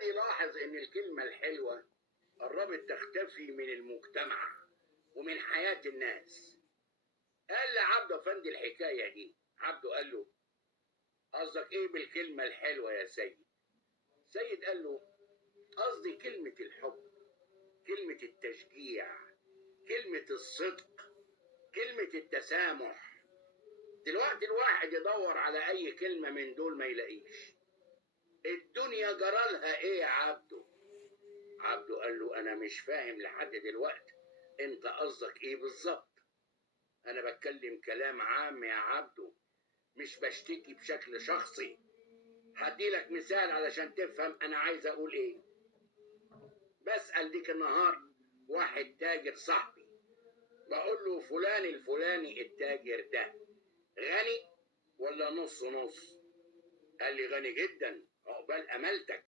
أفندي لاحظ إن الكلمة الحلوة قربت تختفي من المجتمع ومن حياة الناس. قال لعبده أفندي الحكاية دي. عبده قال له: قصدك إيه بالكلمة الحلوة يا سيد؟ سيد قال له: قصدي كلمة الحب، كلمة التشجيع، كلمة الصدق، كلمة التسامح. دلوقتي الواحد يدور على أي كلمة من دول ما يلاقيش. الدنيا جرالها إيه يا عبده؟ عبده قال له: أنا مش فاهم لحد دلوقتي أنت قصدك إيه بالظبط. أنا بتكلم كلام عام يا عبده، مش بشتكي بشكل شخصي. هديلك مثال علشان تفهم أنا عايز أقول إيه. بسأل ديك النهار واحد تاجر صاحبي، بقول له: فلان الفلاني التاجر ده غني ولا نص نص؟ قال لي: غني جدا، عقبال أملتك.